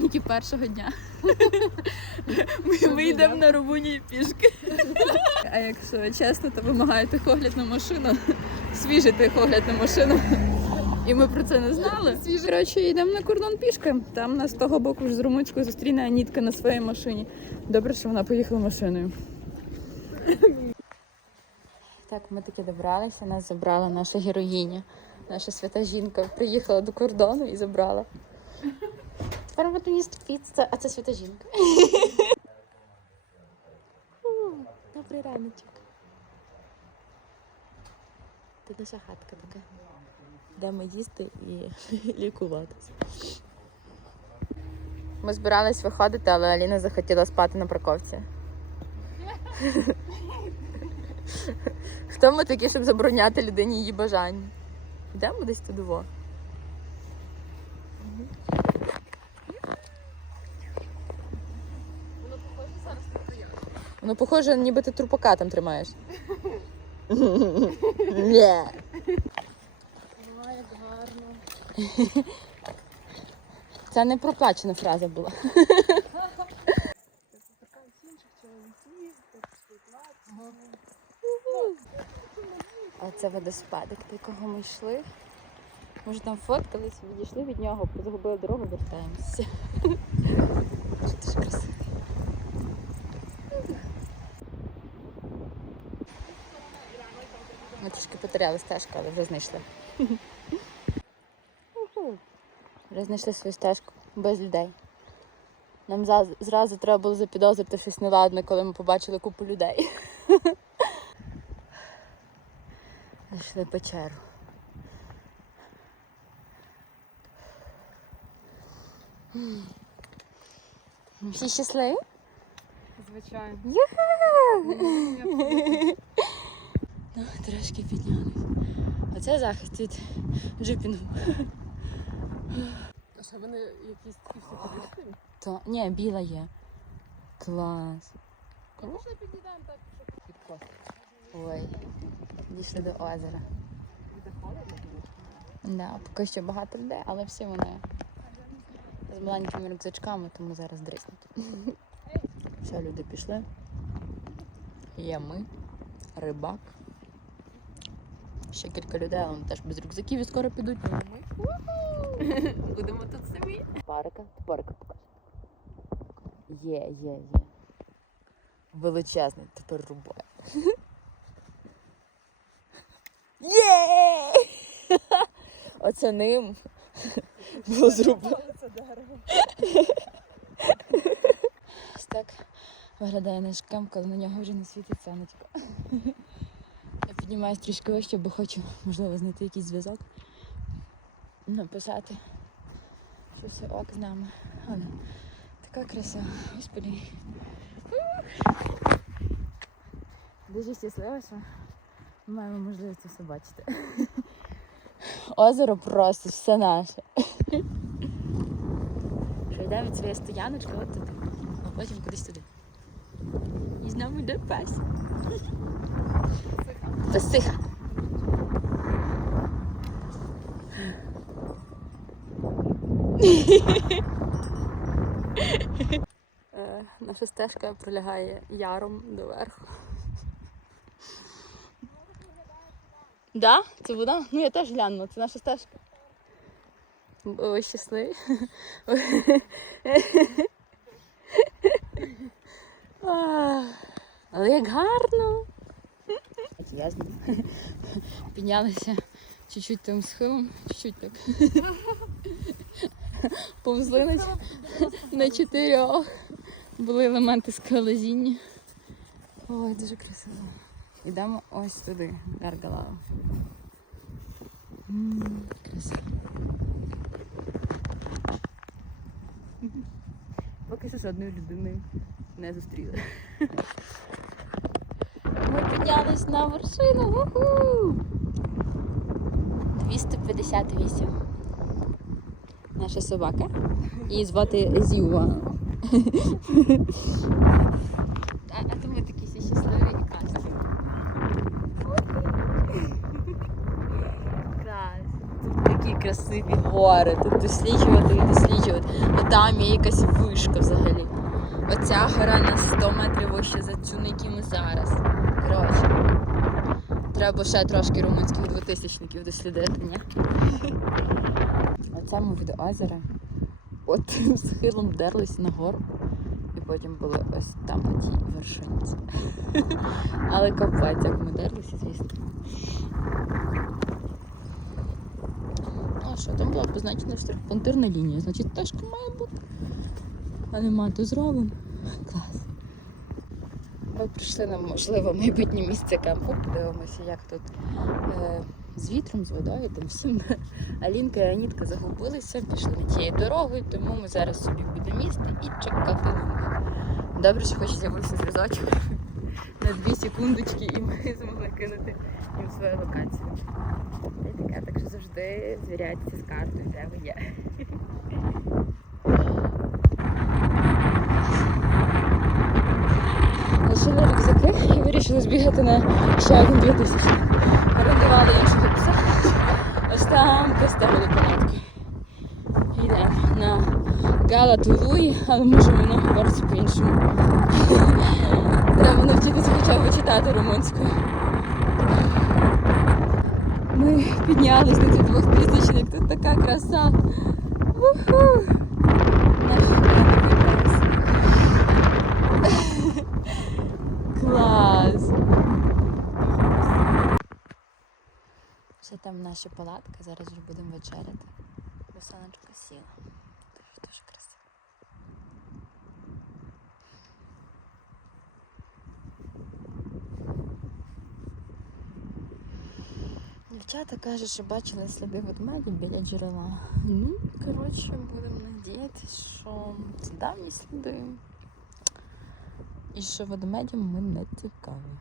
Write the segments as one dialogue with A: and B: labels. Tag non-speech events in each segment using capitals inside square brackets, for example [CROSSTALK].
A: підсумки першого дня. Ми вийдемо на Румунії пішки. А якщо чесно, то вимагає тихогляд на машину. Свіжий тихогляд на машину. І ми про це не знали. Коротше, йдемо на кордон пішки. Там нас з того боку ж з румунською зустріне Анітка на своїй машині. Добре, що вона поїхала машиною. Так, ми таки добралися, нас забрала наша героїня, наша свята жінка. Приїхала до кордону і забрала. Їсти піцу, а це свята жінка. Добрий раночок. Це наша хатка така. Йдемо їсти і [LAUGHS] лікуватися. Ми збирались виходити, але Аліна захотіла спати на парковці. [LAUGHS] Хто ми такі, щоб забороняти людині її бажання? Йдемо десь туди. Воно похоже, ніби ти трупака там тримаєш. Ні.
B: як гарно.
A: Це не проплачена фраза була. А це водоспадик, до якого ми йшли. Ми вже там фоткались, відійшли від нього, загубили дорогу, вертаємося. Що дуже красиво. Ми трішки потеряли стежку, але вже знайшли. Вже знайшли свою стежку без людей. Нам зразу треба було запідозрити щось неладне, коли ми побачили купу людей. Знайшли печеру. Всі щасливі?
B: Звичайно.
A: Ну, трошки піднялись. Оце захист від джипінгу.
B: А що вони якісь такі всі?
A: То, ні, біла є. Клас.
B: Пішли підійдемо так, щоб підкласти.
A: Ой, дійшли до озера. Да, поки що багато людей, але всі вони з маленькими рюкзачками, тому зараз дриснуть. Все, люди пішли. Є ми, рибак. Ще кілька людей, але вони теж без рюкзаків і скоро підуть. Ну, ми будемо тут самі. Парика, парика покажи. Є, є, є. Величезний тепер рубає. [LAUGHS] Є! [LAUGHS] Оце ним було зроблено.
B: Це дерево.
A: Ось так виглядає наш кемп, коли на нього вже не світить сонечко. Піднімаюсь трішки вище, бо хочу, можливо, знайти якийсь зв'язок. Написати, що все ок з нами. Але така краса, господи. Дуже щаслива, що ми маємо можливість все бачити. Озеро просто все наше. Що йде від своєї стояночки от туди, а потім кудись туди. І з нами йде пес. Песиха. Е, Наша стежка пролягає яром доверху. Да? Це вода? Ну я теж глянула, це наша стежка. Ви щасливі? [LAUGHS] Але як гарно. Ясно. [LAUGHS] Піднялися чуть-чуть тим схилом, чуть-чуть так. [LAUGHS] Повзли на, чотирьох. [LAUGHS] Були елементи скалозіння. Ой, дуже красиво. Ідемо ось туди, Гаргалава. Красиво. Поки що жодної людини не зустріли. Піднялись на вершину. Уху! 258. Наша собака. Її звати Зюва. А, то ми такі всі щасливі і. Клас. Тут такі красиві гори. Тут досліджувати і досліджувати. А там є якась вишка взагалі. Оця гора на 100 метрів вище за цю, на якій ми зараз. Коротше. Треба ще трошки румунських двотисячників дослідити, ні? [LAUGHS] Оце ми від озера. От тим схилом вдерлися на гору. І потім були ось там на тій вершинці. [LAUGHS] Але капець, як ми дерлися, звісно. А що, там була позначена штрих-пунктирна лінія, значить тежка має бути. А нема, то зробимо. Клас. Ми прийшли на можливо майбутнє місце кемпу. Подивимося, як тут е, з вітром, з водою, там всім. Алінка і Анітка загубилися, пішли не тією дорогою, тому ми зараз собі будемо місце і чекати на них. Добре, що хоч з'явився зв'язочок [LAUGHS] на дві секундочки, і ми змогли кинути їм свою локацію. Та так що завжди звіряйтеся з картою, де ви є. [LAUGHS] рюкзаки і вирішили збігати на ще один 2000. Орендували іншого пса. Ось там поставили палатку. Йдемо на Гала Тулуї, але може воно говориться по-іншому. Треба навчитися хоча б читати румунською. Ми піднялись на цей двохтисячник, тут така краса. Уху! Наш вибрався. Клас! Ще там наша палатка, зараз вже будемо вечеряти. Бо сіло. Дуже дуже красиво. Дівчата кажуть, що бачили сліди ведмедів біля джерела. Ну, коротше, будемо надіятися, що це давні сліди. І що ведмедям ми не цікаві.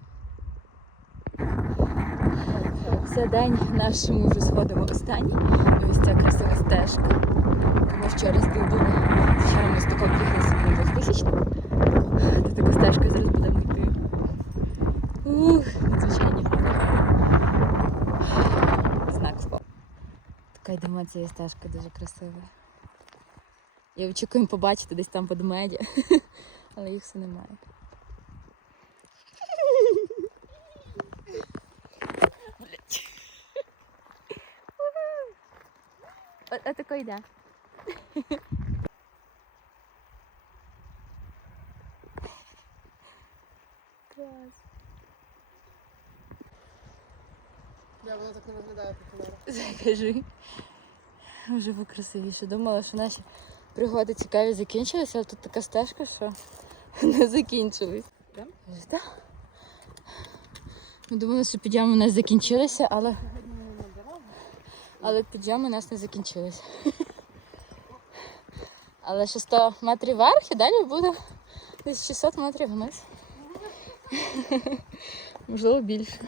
A: Це день наш, ми вже сходимо останній. Ось ця красива стежка. Тому вчора здобули. Вчора ми з такого бігли собі на двохтисячник. Та таку стежку зараз будемо йти. Ух, надзвичайні. Знак спав. Така йдемо цієї стежки дуже красива. Я очікуємо побачити десь там ведмедя, [LAUGHS] але їх все немає. От, от йде. Клас.
B: Я воно так не виглядає популярно. [LAUGHS]
A: Закажи. Вже покрасивіше. Думала, що наші пригоди цікаві закінчилися, але тут така стежка, що [LAUGHS] не закінчились.
B: Да?
A: Так. Ми думали, що підйоми у нас закінчилися, але, але підйоми у нас не закінчилися. [LAUGHS] Але ще 100 метрів вверх і далі буде десь 600 метрів вниз. [LAUGHS] Можливо, більше.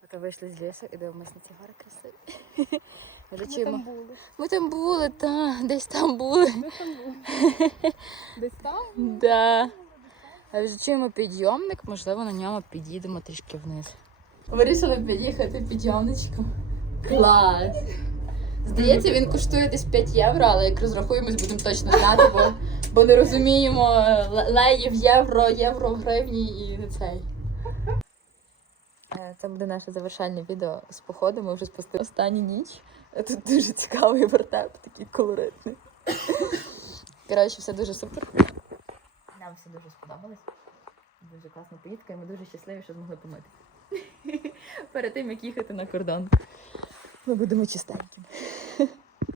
A: Поки вийшли з лісу і дивимося на ці гори красиві. [LAUGHS]
B: Ми там були.
A: Ми там були, так, десь там були.
B: Ми там були. Десь там?
A: Да. А вже підйомник, можливо, на ньому під'їдемо трішки вниз. Вирішили під'їхати підйомничком. Клас! Здається, він коштує десь 5 євро, але як розрахуємось, будемо точно знати, бо, бо не розуміємо л- леїв, євро, євро, в гривні і не цей. Е, Це буде наше завершальне відео з походу. Ми вже спустили останню ніч. Тут дуже цікавий вертеп, такий колоритний. Коротше, все дуже супер. Нам все дуже сподобалось. Дуже класна поїздка, і ми дуже щасливі, що змогли помити. [LAUGHS] Перед тим, як їхати на кордон. Ми будемо чистенькими.